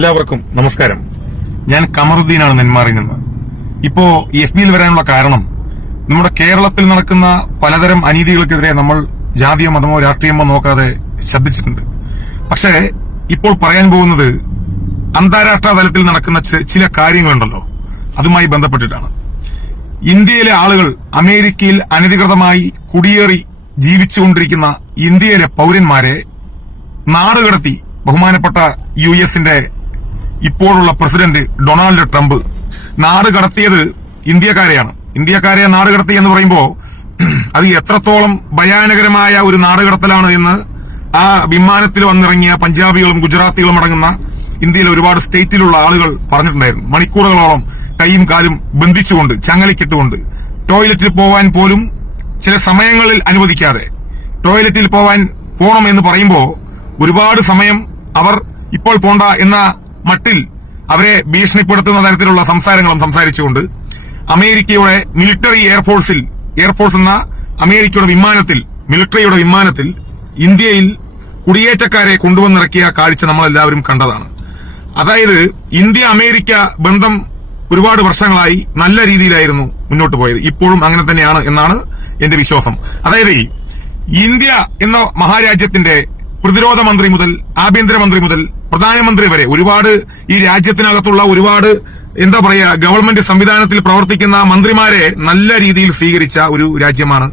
എല്ലാവർക്കും നമസ്കാരം. ഞാൻ കമറുദ്ദീനാണ് നെന്മാറിൽ നിന്ന്. ഇപ്പോ എഫ് ബിയിൽ വരാനുള്ള കാരണം നമ്മുടെ കേരളത്തിൽ നടക്കുന്ന പലതരം അനീതികൾക്കെതിരെ നമ്മൾ ജാതിയോ മതമോ രാഷ്ട്രീയമോ നോക്കാതെ ശബ്ദിച്ചിട്ടുണ്ട് പക്ഷേ ഇപ്പോൾ പറയാൻ പോകുന്നത് അന്താരാഷ്ട്ര തലത്തിൽ നടക്കുന്ന ചില കാര്യങ്ങളുണ്ടല്ലോ. അതുമായി ബന്ധപ്പെട്ടിട്ടാണ്. ഇന്ത്യയിലെ ആളുകൾ അമേരിക്കയിൽ അനധികൃതമായി കുടിയേറി ജീവിച്ചുകൊണ്ടിരിക്കുന്ന ഇന്ത്യയിലെ പൗരന്മാരെ നാടുകടത്തി ബഹുമാനപ്പെട്ട യു എസിന്റെ ഇപ്പോഴുള്ള പ്രസിഡന്റ് ഡൊണാൾഡ് ട്രംപ് നാട് കടത്തിയത് ഇന്ത്യക്കാരെയാണ്. ഇന്ത്യക്കാരെ നാട് കടത്തി എന്ന് പറയുമ്പോൾ അത് എത്രത്തോളം ഭയാനകരമായ ഒരു നാടുകടത്തലാണ് എന്ന് ആ വിമാനത്തിൽ വന്നിറങ്ങിയ പഞ്ചാബികളും ഗുജറാത്തികളും അടങ്ങുന്ന ഇന്ത്യയിലെ ഒരുപാട് സ്റ്റേറ്റിലുള്ള ആളുകൾ പറഞ്ഞിട്ടുണ്ടായിരുന്നു. മണിക്കൂറുകളോളം കൈയും കാലും ബന്ധിച്ചുകൊണ്ട് ചങ്ങലക്കിട്ടുകൊണ്ട് ടോയ്ലറ്റിൽ പോവാൻ പോലും ചില സമയങ്ങളിൽ അനുവദിക്കാതെ ടോയ്ലറ്റിൽ പോവാൻ പോണം എന്ന് പറയുമ്പോൾ ഒരുപാട് സമയം അവർ ഇപ്പോൾ പോണ്ട എന്ന മട്ടിൽ അവരെ ഭീഷണിപ്പെടുത്തുന്ന തരത്തിലുള്ള സംസാരങ്ങളും സംസാരിച്ചുകൊണ്ട് അമേരിക്കയുടെ മിലിറ്ററി എയർഫോഴ്സിൽ എയർഫോഴ്സ് എന്ന അമേരിക്കയുടെ വിമാനത്തിൽ മിലിറ്ററിയുടെ വിമാനത്തിൽ ഇന്ത്യയിൽ കുടിയേറ്റക്കാരെ കൊണ്ടുവന്നിറക്കിയ കാഴ്ച നമ്മളെല്ലാവരും കണ്ടതാണ്. അതായത് ഇന്ത്യ അമേരിക്ക ബന്ധം ഒരുപാട് വർഷങ്ങളായി നല്ല രീതിയിലായിരുന്നു മുന്നോട്ട് പോയത്. ഇപ്പോഴും അങ്ങനെ തന്നെയാണ് എന്നാണ് എന്റെ വിശ്വാസം. അതായത് ഇന്ത്യ എന്ന മഹാരാജ്യത്തിന്റെ പ്രതിരോധ മന്ത്രി മുതൽ ആഭ്യന്തരമന്ത്രി മുതൽ പ്രധാനമന്ത്രി വരെ ഒരുപാട് ഈ രാജ്യത്തിനകത്തുള്ള ഒരുപാട് എന്താ പറയുക ഗവൺമെന്റ് സംവിധാനത്തിൽ പ്രവർത്തിക്കുന്ന മന്ത്രിമാരെ നല്ല രീതിയിൽ സ്വീകരിച്ച ഒരു രാജ്യമാണ്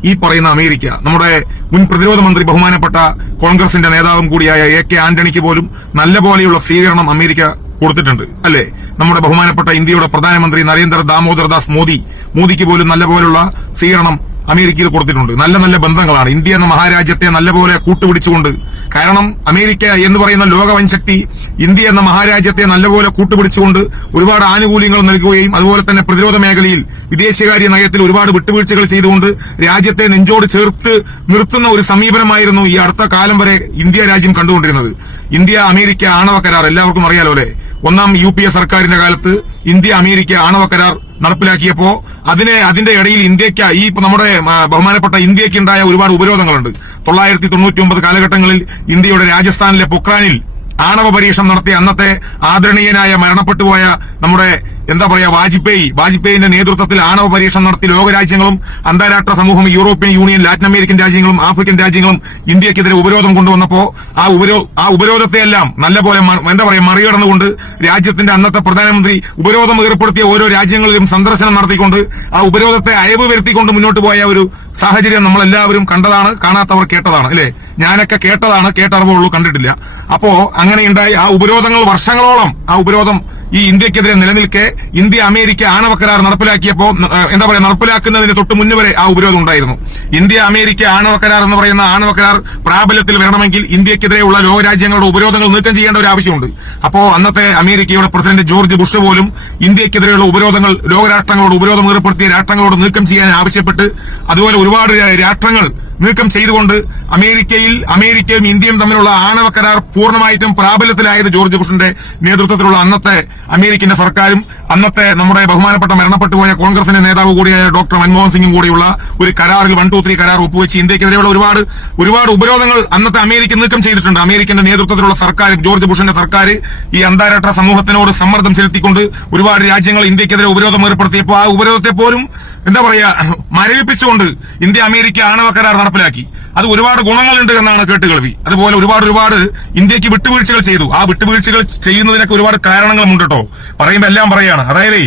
ഈ പറയുന്ന അമേരിക്ക. നമ്മുടെ മുൻ പ്രതിരോധ മന്ത്രി ബഹുമാനപ്പെട്ട കോൺഗ്രസിന്റെ നേതാവും കൂടിയായ എ കെ ആന്റണിക്ക് പോലും നല്ല പോലെയുള്ള സ്വീകരണം അമേരിക്ക കൊടുത്തിട്ടുണ്ട് അല്ലെ? നമ്മുടെ ബഹുമാനപ്പെട്ട ഇന്ത്യയുടെ പ്രധാനമന്ത്രി നരേന്ദ്ര ദാമോദർദാസ് മോദി മോദിക്ക് പോലും നല്ല പോലുള്ള സ്വീകരണം അമേരിക്കയിൽ കൊടുത്തിട്ടുണ്ട്. നല്ല നല്ല ബന്ധങ്ങളാണ്. ഇന്ത്യ എന്ന മഹാരാജ്യത്തെ നല്ലപോലെ കൂട്ടുപിടിച്ചുകൊണ്ട് കാരണം അമേരിക്ക എന്ന് പറയുന്ന ലോകവൻശക്തി ഇന്ത്യ എന്ന മഹാരാജ്യത്തെ നല്ലപോലെ കൂട്ടുപിടിച്ചുകൊണ്ട് ഒരുപാട് ആനുകൂല്യങ്ങൾ നൽകുകയും അതുപോലെ തന്നെ പ്രതിരോധ മേഖലയിൽ വിദേശകാര്യ നയത്തിൽ ഒരുപാട് വിട്ടുവീഴ്ചകൾ ചെയ്തുകൊണ്ട് രാജ്യത്തെ നെഞ്ചോട് ചേർത്ത് നിർത്തുന്ന ഒരു സമീപനമായിരുന്നു ഈ അടുത്ത കാലം വരെ ഇന്ത്യ രാജ്യം കണ്ടുകൊണ്ടിരുന്നത്. ഇന്ത്യ അമേരിക്ക ആണവ കരാർ. എല്ലാവർക്കും അറിയാലോ അല്ലെ? ഒന്നാം യു സർക്കാരിന്റെ കാലത്ത് ഇന്ത്യ അമേരിക്ക ആണവ കരാർ നടപ്പിലാക്കിയപ്പോ അതിനെ അതിന്റെ ഇടയിൽ ഇന്ത്യയ്ക്ക് ഈ നമ്മുടെ ബഹുമാനപ്പെട്ട ഇന്ത്യയ്ക്ക് ഉണ്ടായ ഒരുപാട് ഉപരോധങ്ങളുണ്ട്. തൊള്ളായിരത്തി തൊണ്ണൂറ്റി ഒമ്പത് കാലഘട്ടങ്ങളിൽ ഇന്ത്യയുടെ രാജസ്ഥാനിലെ പൊക്രാനിൽ ആണവ പരീക്ഷണം നടത്തിയ അന്നത്തെ ആദരണീയനായ മരണപ്പെട്ടുപോയ നമ്മുടെ എന്താ പറയാ വാജ്പേയി. വാജ്പേയിന്റെ നേതൃത്വത്തിൽ ആണവ പരീക്ഷണം നടത്തി ലോകരാജ്യങ്ങളും അന്താരാഷ്ട്ര സമൂഹം യൂറോപ്യൻ യൂണിയൻ ലാറ്റിൻ അമേരിക്കൻ രാജ്യങ്ങളും ആഫ്രിക്കൻ രാജ്യങ്ങളും ഇന്ത്യക്കെതിരെ ഉപരോധം കൊണ്ടുവന്നപ്പോ ആ ഉപരോ ആ ഉപരോധത്തെയെല്ലാം നല്ലപോലെ എന്താ പറയാ മറികടന്നുകൊണ്ട് രാജ്യത്തിന്റെ അന്നത്തെ പ്രധാനമന്ത്രി ഉപരോധം ഏർപ്പെടുത്തിയ ഓരോ രാജ്യങ്ങളിലും സന്ദർശനം നടത്തിക്കൊണ്ട് ആ ഉപരോധത്തെ അയവ് വരുത്തിക്കൊണ്ട് മുന്നോട്ട് പോയ ഒരു സാഹചര്യം നമ്മളെല്ലാവരും കണ്ടതാണ് കാണാത്തവർ കേട്ടതാണ് അല്ലെ? ഞാനൊക്കെ കേട്ടതാണ് കേട്ടറിവുള്ളൂ കണ്ടിട്ടില്ല. അപ്പോ അങ്ങനെയുണ്ടായി. ആ ഉപരോധങ്ങൾ വർഷങ്ങളോളം ആ ഉപരോധം ഈ ഇന്ത്യക്കെതിരെ നിലനിൽക്കെ ഇന്ത്യ അമേരിക്ക ആണവ കരാർ നടപ്പിലാക്കിയപ്പോ എന്താ പറയാ നടപ്പിലാക്കുന്നതിന് തൊട്ട് മുന്നേ വരെ ആ ഉപരോധം ഉണ്ടായിരുന്നു. ഇന്ത്യ അമേരിക്ക ആണവ കരാർ എന്ന് പറയുന്ന ആണവ കരാർ പ്രാബല്യത്തിൽ വരണമെങ്കിൽ ഇന്ത്യക്കെതിരെയുള്ള ലോകരാജ്യങ്ങളുടെ ഉപരോധങ്ങൾ നീക്കം ചെയ്യേണ്ട ഒരു ആവശ്യമുണ്ട്. അപ്പോ അന്നത്തെ അമേരിക്കയുടെ പ്രസിഡന്റ് ജോർജ് ബുഷ് പോലും ഇന്ത്യക്കെതിരെയുള്ള ഉപരോധങ്ങൾ ലോകരാഷ്ട്രങ്ങളോട് ഉപരോധം ഏർപ്പെടുത്തിയ രാഷ്ട്രങ്ങളോട് നീക്കം ചെയ്യാൻ ആവശ്യപ്പെട്ട് അതുപോലെ ഒരുപാട് രാഷ്ട്രങ്ങൾ നീക്കം ചെയ്തുകൊണ്ട് അമേരിക്കയിൽ അമേരിക്കയും ഇന്ത്യയും തമ്മിലുള്ള ആണവ കരാർ പൂർണമായിട്ടും പ്രാബല്യത്തിലായത് ജോർജ് ബുഷിന്റെ നേതൃത്വത്തിലുള്ള അന്നത്തെ അമേരിക്കന്റെ സർക്കാരും അന്നത്തെ നമ്മുടെ ബഹുമാനപ്പെട്ട മരണപ്പെട്ടുപോയ കോൺഗ്രസിന്റെ നേതാവ് കൂടിയായ ഡോക്ടർ മൻമോഹൻ സിംഗും കൂടിയുള്ള ഒരു കരാറിൽ വൺ ടു ത്രീ കരാർ ഒപ്പുവെച്ച് ഇന്ത്യക്കെതിരെയുള്ള ഒരുപാട് ഒരുപാട് ഉപരോധങ്ങൾ അന്നത്തെ അമേരിക്ക നീക്കം ചെയ്തിട്ടുണ്ട്. അമേരിക്കന്റെ നേതൃത്വത്തിലുള്ള സർക്കാർ ജോർജ് ബുഷിന്റെ സർക്കാർ ഈ അന്താരാഷ്ട്ര സമൂഹത്തിനോട് സമ്മർദ്ദം ചെലുത്തിക്കൊണ്ട് ഒരുപാട് രാജ്യങ്ങൾ ഇന്ത്യക്കെതിരെ ഉപരോധം ഏർപ്പെടുത്തിയപ്പോൾ ആ ഉപരോധത്തെ പോലും എന്താ പറയാ മരവിപ്പിച്ചുകൊണ്ട് ഇന്ത്യ അമേരിക്ക ആണവ കരാർ നടപ്പിലാക്കി. അത് ഒരുപാട് ഗുണങ്ങളുണ്ട് എന്നാണ് കേട്ടുകേൾവി. അതുപോലെ ഒരുപാട് ഒരുപാട് ഇന്ത്യയ്ക്ക് വിട്ടുവീഴ്ചകൾ ചെയ്തു. ആ വിട്ടുവീഴ്ചകൾ ചെയ്യുന്നതിനൊക്കെ ഒരുപാട് കാരണങ്ങളുമുണ്ട് കേട്ടോ പറയുമ്പോ എല്ലാം പറയാണ്. അതായത്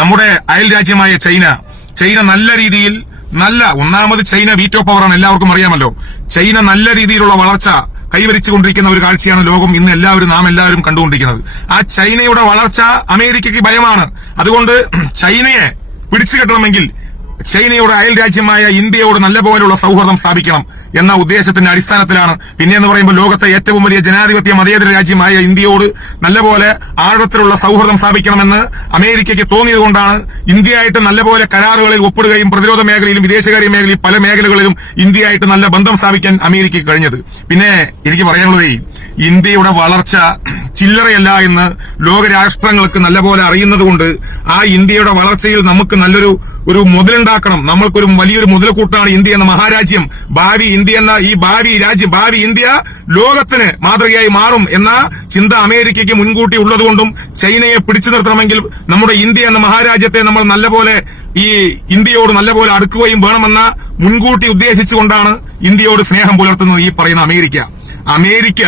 നമ്മുടെ അയൽ രാജ്യമായ ചൈന. ചൈന നല്ല രീതിയിൽ നല്ല ഒന്നാമത് ചൈന വീറ്റോ പവറാണ് എല്ലാവർക്കും അറിയാമല്ലോ. ചൈന നല്ല രീതിയിലുള്ള വളർച്ച കൈവരിച്ചുകൊണ്ടിരിക്കുന്ന ഒരു കാഴ്ചയാണ് ലോകം ഇന്ന് എല്ലാവരും നാം എല്ലാവരും കണ്ടുകൊണ്ടിരിക്കുന്നത്. ആ ചൈനയുടെ വളർച്ച അമേരിക്കയ്ക്ക് ഭയമാണ്. അതുകൊണ്ട് ചൈനയെ പിടിച്ചു കെട്ടണമെങ്കിൽ ചൈനയുടെ അയൽ രാജ്യമായ ഇന്ത്യയോട് നല്ല പോലുള്ള സൗഹൃദം സ്ഥാപിക്കണം എന്ന ഉദ്ദേശത്തിന്റെ അടിസ്ഥാനത്തിലാണ്. പിന്നെ എന്ന് പറയുമ്പോൾ ലോകത്തെ ഏറ്റവും വലിയ ജനാധിപത്യ മതേതര രാജ്യമായ ഇന്ത്യയോട് നല്ലപോലെ ആഴത്തിലുള്ള സൗഹൃദം സ്ഥാപിക്കണമെന്ന് അമേരിക്കയ്ക്ക് തോന്നിയതുകൊണ്ടാണ് ഇന്ത്യയായിട്ട് നല്ലപോലെ കരാറുകളിൽ ഒപ്പിടുകയും പ്രതിരോധ മേഖലയിലും വിദേശകാര്യ മേഖലയിൽ പല മേഖലകളിലും ഇന്ത്യയായിട്ട് നല്ല ബന്ധം സ്ഥാപിക്കാൻ അമേരിക്കയ്ക്ക് കഴിഞ്ഞത്. പിന്നെ എനിക്ക് പറയാനുള്ളത് ഇന്ത്യയുടെ വളർച്ച ചില്ലറയല്ല എന്ന് ലോകരാഷ്ട്രങ്ങൾക്ക് നല്ലപോലെ അറിയുന്നത് കൊണ്ട് ആ ഇന്ത്യയുടെ വളർച്ചയിൽ നമുക്ക് നല്ലൊരു ഒരു മുതലുണ്ടാക്കണം. നമ്മൾക്കൊരു വലിയൊരു മുതൽക്കൂട്ടാണ് ഇന്ത്യ എന്ന മഹാരാജ്യം. ഭാവി ഇന്ത്യ എന്ന ഈ ഭാവി രാജ്യം ഭാവി ഇന്ത്യ ലോകത്തിന് മാതൃകയായി മാറും എന്ന ചിന്ത അമേരിക്കയ്ക്ക് മുൻകൂട്ടി ഉള്ളതുകൊണ്ടും ചൈനയെ പിടിച്ചു നിർത്തണമെങ്കിൽ നമ്മുടെ ഇന്ത്യ എന്ന മഹാരാജ്യത്തെ നമ്മൾ നല്ലപോലെ ഈ ഇന്ത്യയോട് നല്ലപോലെ അടുക്കുകയും വേണമെന്ന മുൻകൂട്ടി ഉദ്ദേശിച്ചുകൊണ്ടാണ് ഇന്ത്യയോട് സ്നേഹം പുലർത്തുന്നത് ഈ പറയുന്ന അമേരിക്ക. അമേരിക്ക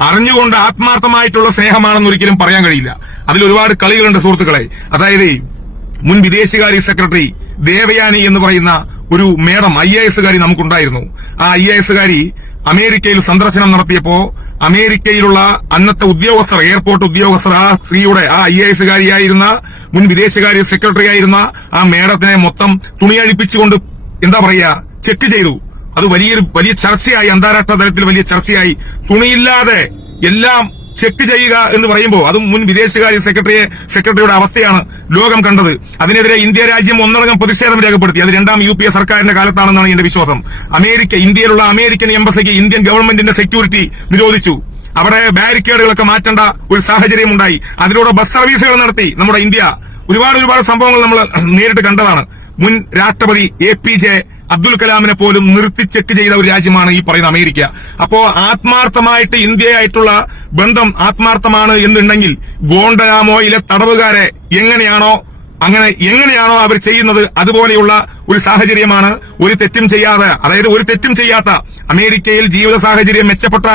അറിഞ്ഞുകൊണ്ട് ആത്മാർത്ഥമായിട്ടുള്ള സ്നേഹമാണെന്ന് ഒരിക്കലും പറയാൻ കഴിയില്ല. അതിൽ ഒരുപാട് കളികളുണ്ട് സുഹൃത്തുക്കളെ. അതായത് മുൻ വിദേശകാര്യ സെക്രട്ടറി ദേവയാനി എന്ന് പറയുന്ന ഒരു മേഡം ഐ എ എസുകാരി നമുക്കുണ്ടായിരുന്നു. ആ ഐ എ എസുകാരി അമേരിക്കയിൽ സന്ദർശനം നടത്തിയപ്പോ അമേരിക്കയിലുള്ള അന്നത്തെ ഉദ്യോഗസ്ഥർ എയർപോർട്ട് ഉദ്യോഗസ്ഥർ ആ സ്ത്രീയുടെ ആ ഐ എ എസുകാരിയായിരുന്ന മുൻ വിദേശകാര്യ സെക്രട്ടറി ആയിരുന്ന ആ മേഡത്തിനെ മൊത്തം തുണിയഴിപ്പിച്ചുകൊണ്ട് എന്താ പറയാ ചെക്ക് ചെയ്തു. അത് വലിയൊരു വലിയ ചർച്ചയായി അന്താരാഷ്ട്ര തലത്തിൽ വലിയ ചർച്ചയായി. തുണിയില്ലാതെ എല്ലാം ചെക്ക് ചെയ്യുക എന്ന് പറയുമ്പോൾ അതും മുൻ വിദേശകാര്യ സെക്രട്ടറിയെ സെക്രട്ടറിയുടെ അവസ്ഥയാണ് ലോകം കണ്ടത്. അതിനെതിരെ ഇന്ത്യ രാജ്യം ഒന്നടങ്കം പ്രതിഷേധം രേഖപ്പെടുത്തി. അത് രണ്ടാം യു പി എ സർക്കാരിന്റെ കാലത്താണെന്നാണ് എന്റെ വിശ്വാസം. അമേരിക്ക ഇന്ത്യയിലുള്ള അമേരിക്കൻ എംബസിക്ക് ഇന്ത്യൻ ഗവൺമെന്റിന്റെ സെക്യൂരിറ്റി നിരോധിച്ചു. അവിടെ ബാരിക്കേഡുകളൊക്കെ മാറ്റേണ്ട ഒരു സാഹചര്യം ഉണ്ടായി. അതിലൂടെ ബസ് സർവീസുകൾ നടത്തി നമ്മുടെ ഇന്ത്യ. ഒരുപാട് ഒരുപാട് സംഭവങ്ങൾ നമ്മൾ നേരിട്ട് കണ്ടതാണ്. മുൻ രാഷ്ട്രപതി എ പി ജെ അബ്ദുൽ കലാമിനെ പോലും നിർത്തി ചെക്ക് ചെയ്ത ഒരു രാജ്യമാണ് ഈ പറയുന്ന അമേരിക്ക. അപ്പോ ആത്മാർത്ഥമായിട്ട് ഇന്ത്യയായിട്ടുള്ള ബന്ധം ആത്മാർത്ഥമാണ് എന്നുണ്ടെങ്കിൽ ഗോണ്ടനാമോയിലെ തടവുകാരെ എങ്ങനെയാണോ അങ്ങനെ എങ്ങനെയാണോ അവർ ചെയ്യുന്നത് അതുപോലെയുള്ള ഒരു സാഹചര്യമാണ് ഒരു തെറ്റും ചെയ്യാതെ അതായത് ഒരു തെറ്റും ചെയ്യാത്ത അമേരിക്കയിൽ ജീവിത സാഹചര്യം മെച്ചപ്പെട്ട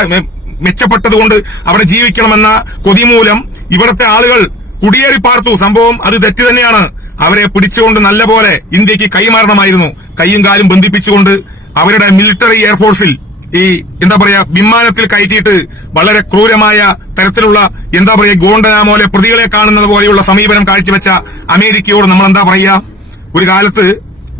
മെച്ചപ്പെട്ടതുകൊണ്ട് അവിടെ ജീവിക്കണമെന്ന കൊതിമൂലം ഇവിടുത്തെ ആളുകൾ കുടിയേറി പാർത്തു. സംഭവം അത് തെറ്റ് തന്നെയാണ്. അവരെ പിടിച്ചുകൊണ്ട് നല്ലപോലെ ഇന്ത്യയ്ക്ക് കൈമാറണമായിരുന്നു. കൈയും കാലും ബന്ധിപ്പിച്ചുകൊണ്ട് അവരുടെ മിലിറ്ററി എയർഫോഴ്സിൽ ഈ എന്താ പറയാ വിമാനത്തിൽ കയറ്റിയിട്ട് വളരെ ക്രൂരമായ തരത്തിലുള്ള എന്താ പറയാ ഗോണ്ടനാമോലെ പ്രതികളെ കാണുന്നത് പോലെയുള്ള സമീപനം കാഴ്ചവെച്ച അമേരിക്കയോട് നമ്മൾ എന്താ പറയുക ഒരു കാലത്ത്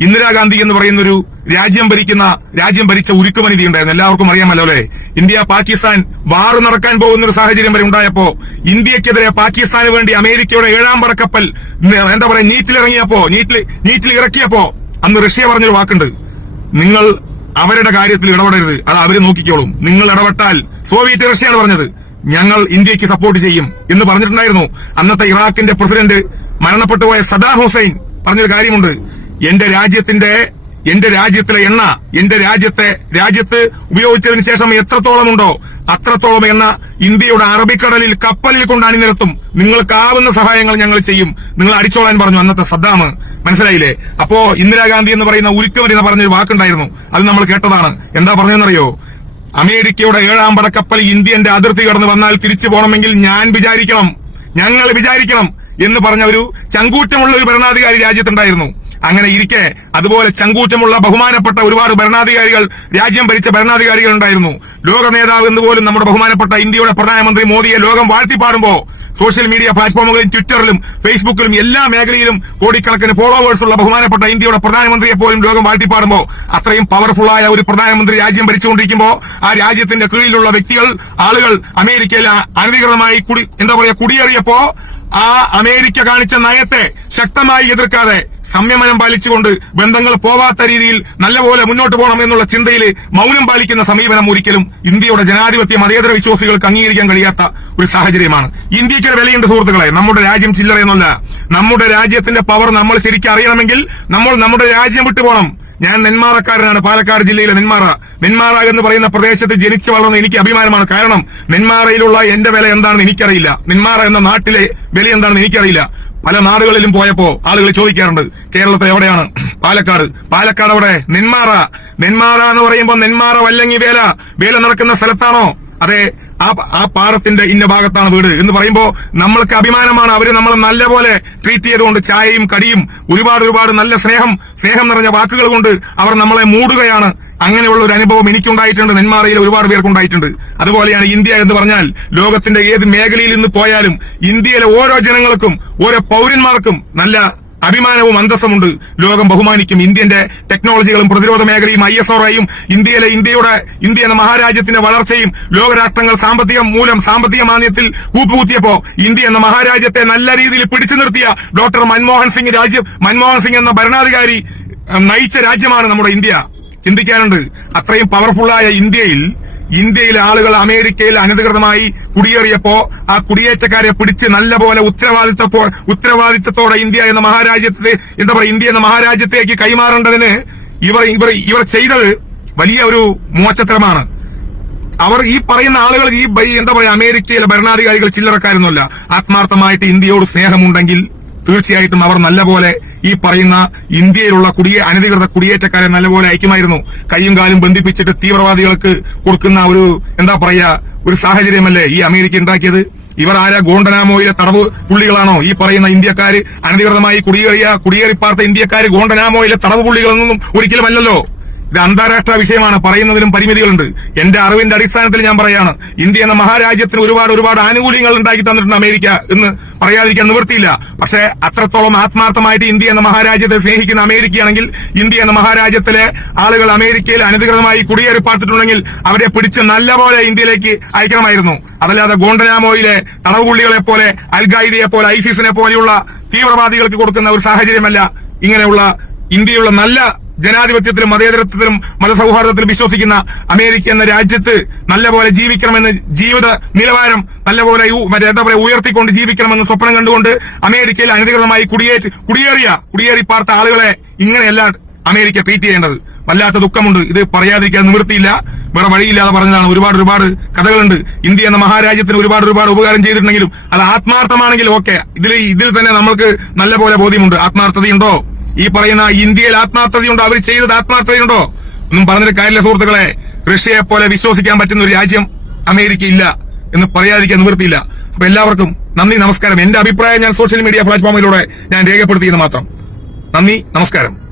ഇന്ദിരാഗാന്ധി എന്ന് പറയുന്ന ഒരു രാജ്യം ഭരിക്കുന്ന രാജ്യം ഭരിച്ച ഉരുക്കുമനിധി ഉണ്ടായിരുന്നു. എല്ലാവർക്കും അറിയാമല്ലോ അല്ലെ? ഇന്ത്യ പാകിസ്ഥാൻ വാറു നടക്കാൻ പോകുന്ന ഒരു സാഹചര്യം വരെ ഉണ്ടായപ്പോ ഇന്ത്യക്കെതിരെ പാകിസ്ഥാന് വേണ്ടി അമേരിക്കയുടെ ഏഴാം പടക്കപ്പൽ എന്താ പറയാ നീറ്റിൽ ഇറങ്ങിയപ്പോ നീറ്റിൽ നീറ്റിൽ ഇറക്കിയപ്പോ അന്ന് റഷ്യ പറഞ്ഞൊരു വാക്കുണ്ട്. നിങ്ങൾ അവരുടെ കാര്യത്തിൽ ഇടപെടരുത്. അത് അവർ നോക്കിക്കോളും. നിങ്ങൾ ഇടപെട്ടാൽ സോവിയറ്റ് റഷ്യയാണ് പറഞ്ഞത്. ഞങ്ങൾ ഇന്ത്യയ്ക്ക് സപ്പോർട്ട് ചെയ്യും എന്ന് പറഞ്ഞിട്ടുണ്ടായിരുന്നു. അന്നത്തെ ഇറാഖിന്റെ പ്രസിഡന്റ് മരണപ്പെട്ടുപോയ സദാം ഹുസൈൻ പറഞ്ഞൊരു കാര്യമുണ്ട്. എന്റെ രാജ്യത്തിന്റെ എന്റെ രാജ്യത്തിലെ എണ്ണ എന്റെ രാജ്യത്തെ രാജ്യത്ത് ഉപയോഗിച്ചതിന് ശേഷം എത്രത്തോളം ഉണ്ടോ അത്രത്തോളം എണ്ണ ഇന്ത്യയുടെ അറബിക്കടലിൽ കപ്പലിൽ കൊണ്ടാണി നിരത്തും നിങ്ങൾക്കാവുന്ന സഹായങ്ങൾ ഞങ്ങൾ ചെയ്യും. നിങ്ങൾ അടിച്ചോളാൻ പറഞ്ഞു അന്നത്തെ സദ്ദാം മനസ്സിലായില്ലേ? അപ്പോ ഇന്ദിരാഗാന്ധി എന്ന് പറയുന്ന ഉരുക്കമരി എന്ന് പറഞ്ഞൊരു വാക്കുണ്ടായിരുന്നു. അത് നമ്മൾ കേട്ടതാണ്. എന്താ പറഞ്ഞെന്നറിയോ അമേരിക്കയുടെ ഏഴാം പടക്കപ്പൽ ഇന്ത്യന്റെ അതിർത്തി കടന്ന് വന്നാൽ തിരിച്ചു പോകണമെങ്കിൽ ഞാൻ വിചാരിക്കണം. ഞങ്ങൾ വിചാരിക്കണം എന്ന് പറഞ്ഞ ഒരു ചങ്കൂറ്റമുള്ള ഒരു ഭരണാധികാരി രാജ്യത്തുണ്ടായിരുന്നു. അങ്ങനെ ഇരിക്കെ. അതുപോലെ ചങ്കൂറ്റമുള്ള ബഹുമാനപ്പെട്ട ഒരുപാട് ഭരണാധികാരികൾ രാജ്യം ഭരിച്ച ഭരണാധികാരികൾ ഉണ്ടായിരുന്നു. ലോക നേതാവ് എന്ന് പോലും നമ്മുടെ ബഹുമാനപ്പെട്ട ഇന്ത്യയുടെ പ്രധാനമന്ത്രി മോദിയെ ലോകം വാഴ്ത്തിപ്പാടുമ്പോ സോഷ്യൽ മീഡിയ പ്ലാറ്റ്ഫോമുകളിലും ട്വിറ്ററിലും ഫേസ്ബുക്കിലും എല്ലാ മേഖലയിലും കോടിക്കണക്കിന് ഫോളോവേഴ്സ് ഉള്ള ബഹുമാനപ്പെട്ട ഇന്ത്യയുടെ പ്രധാനമന്ത്രിയെ പോലും ലോകം വാഴ്ത്തിപ്പാടുമ്പോ അത്രയും പവർഫുള്ളായ ഒരു പ്രധാനമന്ത്രി രാജ്യം ഭരിച്ചുകൊണ്ടിരിക്കുമ്പോ ആ രാജ്യത്തിന്റെ കീഴിലുള്ള വ്യക്തികൾ ആളുകൾ അമേരിക്കയിൽ അനധികൃതമായി എന്താ പറയുക കുടിയേറിയപ്പോ ആ അമേരിക്ക കാണിച്ച നയത്തെ ശക്തമായി എതിർക്കാതെ സംയമനം പാലിച്ചുകൊണ്ട് ബന്ധങ്ങൾ പോവാത്ത രീതിയിൽ നല്ലപോലെ മുന്നോട്ട് പോകണം എന്നുള്ള ചിന്തയിൽ മൗനം പാലിക്കുന്ന സമീപനം ഒരിക്കലും ഇന്ത്യയുടെ ജനാധിപത്യ മതേതര വിശ്വാസികൾക്ക് അംഗീകരിക്കാൻ കഴിയാത്ത ഒരു സാഹചര്യമാണ്. ഇന്ത്യയ്ക്ക് ഒരു വിലയുണ്ട് സുഹൃത്തുക്കളെ. നമ്മുടെ രാജ്യം ചില്ലറയെന്നല്ല. നമ്മുടെ രാജ്യത്തിന്റെ പവർ നമ്മൾ ശരിക്കും അറിയണമെങ്കിൽ നമ്മൾ നമ്മുടെ രാജ്യം വിട്ടു പോകണം ഞാൻ നെന്മാറക്കാരനാണ്. പാലക്കാട് ജില്ലയിലെ നെന്മാറ. നെന്മാറ എന്ന് പറയുന്ന പ്രദേശത്ത് ജനിച്ചു വളർന്ന എനിക്ക് അഭിമാനമാണ്. കാരണം നെന്മാറയിലുള്ള എന്റെ വില എന്താണെന്ന് എനിക്കറിയില്ല. നെന്മാറ എന്ന നാട്ടിലെ വില എന്താണെന്ന് എനിക്കറിയില്ല. പല നാടുകളിലും പോയപ്പോ ആളുകൾ ചോദിക്കാറുണ്ട്. കേരളത്തിൽ എവിടെയാണ്? പാലക്കാട്. പാലക്കാട് അവിടെ നെന്മാറ. നെന്മാറ എന്ന് പറയുമ്പോൾ നെന്മാറ വല്ലങ്ങി വേല. വേല നടക്കുന്ന സ്ഥലത്താണോ? അതെ ആ പാടത്തിന്റെ ഇന്ന ഭാഗത്താണ് വീട് എന്ന് പറയുമ്പോൾ നമ്മൾക്ക് അഭിമാനമാണ്. അവർ നമ്മളെ നല്ലപോലെ ട്രീറ്റ് ചെയ്തുകൊണ്ട് ചായയും കടിയും ഒരുപാട് ഒരുപാട് നല്ല സ്നേഹം സ്നേഹം നിറഞ്ഞ വാക്കുകൾ കൊണ്ട് അവർ നമ്മളെ മൂടുകയാണ്. അങ്ങനെയുള്ള ഒരു അനുഭവം എനിക്കുണ്ടായിട്ടുണ്ട്. നെന്മാറയിൽ ഒരുപാട് പേർക്കുണ്ടായിട്ടുണ്ട് അതുപോലെയാണ് ഇന്ത്യ എന്ന് പറഞ്ഞാൽ ലോകത്തിന്റെ ഏത് മേഖലയിൽ നിന്ന് പോയാലും ഇന്ത്യയിലെ ഓരോ ജനങ്ങൾക്കും ഓരോ പൗരന്മാർക്കും നല്ല അഭിമാനവും അന്തസ്സമുണ്ട്. ലോകം ബഹുമാനിക്കും. ഇന്ത്യന്റെ ടെക്നോളജികളും പ്രതിരോധ മേഖലയും ഐ എസ് ആർഒയും ഇന്ത്യയിലെ ഇന്ത്യയുടെ ഇന്ത്യ എന്ന മഹാരാജ്യത്തിന്റെ വളർച്ചയും ലോകരാഷ്ട്രങ്ങൾ സാമ്പത്തിക മൂലം സാമ്പത്തിക മാന്യത്തിൽ കൂപ്പുകുത്തിയപ്പോ ഇന്ത്യ എന്ന മഹാരാജ്യത്തെ നല്ല രീതിയിൽ പിടിച്ചു നിർത്തിയ ഡോക്ടർ മൻമോഹൻ സിംഗ് രാജ്യം മൻമോഹൻ സിംഗ് എന്ന ഭരണാധികാരി നയിച്ച രാജ്യമാണ് നമ്മുടെ ഇന്ത്യ. ചിന്തിക്കാനുണ്ട്. അത്രയും പവർഫുള്ളായ ഇന്ത്യയിൽ ഇന്ത്യയിലെ ആളുകൾ അമേരിക്കയിൽ അനധികൃതമായി കുടിയേറിയപ്പോ ആ കുടിയേറ്റക്കാരെ പിടിച്ച് നല്ലപോലെ ഉത്തരവാദിത്തപ്പോ ഉത്തരവാദിത്തത്തോടെ ഇന്ത്യ എന്ന മഹാരാജ്യത്തെ എന്താ പറയുക ഇന്ത്യ എന്ന മഹാരാജ്യത്തേക്ക് കൈമാറേണ്ടതിന് ഇവർ ഇവർ ഇവർ ചെയ്തത് വലിയ ഒരു മോചത്രമാണ് അവർ ഈ പറയുന്ന ആളുകൾ ഈ എന്താ പറയാ അമേരിക്കയിലെ ഭരണാധികാരികൾ ചില്ലറക്കാരൊന്നുമല്ല. ആത്മാർത്ഥമായിട്ട് ഇന്ത്യയോട് സ്നേഹമുണ്ടെങ്കിൽ തീർച്ചയായിട്ടും അവർ നല്ലപോലെ ഈ പറയുന്ന ഇന്ത്യയിലുള്ള കുടിയേ അനധികൃത കുടിയേറ്റക്കാരെ നല്ലപോലെ അയക്കുമായിരുന്നു. കൈയും കാലും ബന്ധിപ്പിച്ചിട്ട് തീവ്രവാദികൾക്ക് കൊടുക്കുന്ന ഒരു എന്താ പറയാ ഒരു സാഹചര്യമല്ലേ ഈ അമേരിക്ക ഉണ്ടാക്കിയത്? ഇവർ ആരാ? ഗോണ്ടനാമോയിലെ തടവ് പുള്ളികളാണോ? ഈ പറയുന്ന ഇന്ത്യക്കാര് അനധികൃതമായി കുടിയേറിയ കുടിയേറിപ്പാർത്ത ഇന്ത്യക്കാര് ഗോണ്ടനാമോയിലെ തടവ് പുള്ളികളൊന്നും ഒരിക്കലുമല്ലല്ലോ. ഇത് അന്താരാഷ്ട്ര വിഷയമാണ്. പറയുന്നതിലും പരിമിതികളുണ്ട്. എന്റെ അറിവിന്റെ അടിസ്ഥാനത്തിൽ ഞാൻ പറയാണ്. ഇന്ത്യ എന്ന മഹാരാജ്യത്തിന് ഒരുപാട് ഒരുപാട് ആനുകൂല്യങ്ങൾ ഉണ്ടാക്കി തന്നിട്ടുണ്ട് അമേരിക്ക എന്ന് പറയാതിരിക്കാൻ നിവൃത്തിയില്ല. പക്ഷേ അത്രത്തോളം ആത്മാർത്ഥമായിട്ട് ഇന്ത്യ എന്ന മഹാരാജ്യത്തെ സ്നേഹിക്കുന്ന അമേരിക്കയാണെങ്കിൽ ഇന്ത്യ എന്ന മഹാരാജ്യത്തിലെ ആളുകൾ അമേരിക്കയിൽ അനധികൃതമായി കുടിയേറി പാർത്തിട്ടുണ്ടെങ്കിൽ അവരെ പിടിച്ച് നല്ലപോലെ ഇന്ത്യയിലേക്ക് അയക്കണമായിരുന്നു. അതല്ലാതെ ഗോണ്ടനാമോയിലെ തടവുപുള്ളികളെ പോലെ അൽഖായിദയെ പോലെ ഐസിസിനെ പോലെയുള്ള തീവ്രവാദികൾക്ക് കൊടുക്കുന്ന ഒരു സാഹചര്യമല്ല ഇങ്ങനെയുള്ള ഇന്ത്യയുള്ള നല്ല ജനാധിപത്യത്തിലും മതേതരത്വത്തിലും മതസൗഹാർദ്ദത്തിലും വിശ്വസിക്കുന്ന അമേരിക്ക എന്ന രാജ്യത്ത് നല്ലപോലെ ജീവിക്കണമെന്ന് ജീവിത നിലവാരം നല്ലപോലെ എന്താ പറയുക ഉയർത്തിക്കൊണ്ട് ജീവിക്കണമെന്ന് സ്വപ്നം കണ്ടുകൊണ്ട് അമേരിക്കയിൽ അനധികൃതമായി കുടിയേറ്റ് കുടിയേറിയ കുടിയേറി പാർത്ത ആളുകളെ ഇങ്ങനെയല്ല അമേരിക്ക ട്രീറ്റ് ചെയ്യേണ്ടത്. വല്ലാത്ത ദുഃഖമുണ്ട്. ഇത് പറയാതിരിക്കാൻ നിവൃത്തിയില്ല. വേറെ വഴിയില്ലാതെ പറഞ്ഞതാണ്. ഒരുപാട് ഒരുപാട് കഥകളുണ്ട്. ഇന്ത്യ എന്ന മഹാരാജ്യത്തിന് ഒരുപാട് ഒരുപാട് ഉപകാരം ചെയ്തിട്ടുണ്ടെങ്കിലും അത് ആത്മാർത്ഥമാണെങ്കിൽ ഓക്കെ. ഇതിൽ ഇതിൽ തന്നെ നമ്മൾക്ക് നല്ലപോലെ ബോധ്യമുണ്ട്. ആത്മാർത്ഥതയുണ്ടോ? ഈ പറയുന്ന ഇന്ത്യയിൽ ആത്മാർത്ഥതയുണ്ടോ? അവർ ചെയ്തത് ആത്മാർത്ഥതയുണ്ടോ? ഒന്നും പറഞ്ഞൊരു കാര്യമില്ല സുഹൃത്തുക്കളെ. റഷ്യയെ പോലെ വിശ്വസിക്കാൻ പറ്റുന്ന ഒരു രാജ്യം അമേരിക്ക ഇല്ല എന്ന് പറയാതിരിക്കാൻ നിവൃത്തിയില്ല. അപ്പൊ എല്ലാവർക്കും നന്ദി നമസ്കാരം. എന്റെ അഭിപ്രായം ഞാൻ സോഷ്യൽ മീഡിയ പ്ലാറ്റ്ഫോമിലൂടെ ഞാൻ രേഖപ്പെടുത്തിയെന്ന് മാത്രം. നന്ദി നമസ്കാരം.